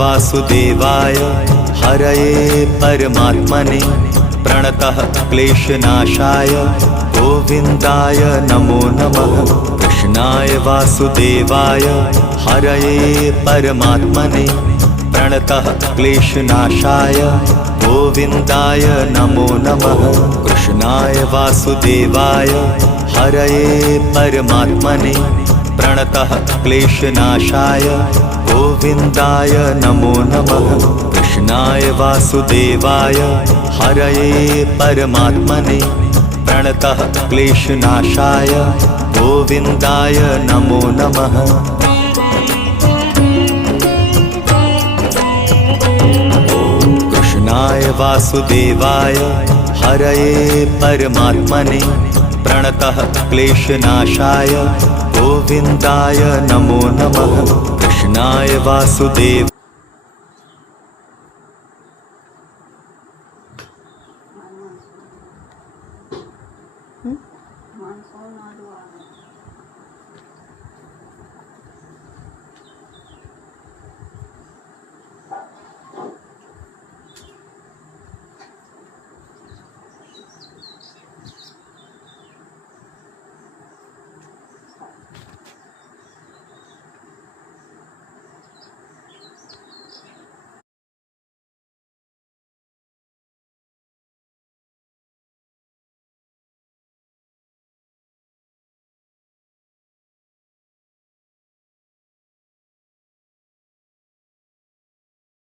वासुदेवाय हरये परमात्मने प्रणतः क्लेशनाशाय गोविन्दाय नमो नमः। कृष्णाय वासुदेवाय हरये परमात्मने प्रणतः क्लेशनाशाय गोविन्दाय नमो नमः। कृष्णाय वासुदेवाय हरये परमात्मने प्रणतः क्लेशनाशाय गोविन्दाय नमो नमः। कृष्णाय वासुदेवाय हरये परमात्मने प्रणतः क्लेशनाशाय गोविन्दाय नमो नमः। कृष्णाय वासुदेवाय हरये परमात्मने प्रणतः क्लेशनाशाय गोविन्दाय नमो नमः। कृष्णाय वासुदेव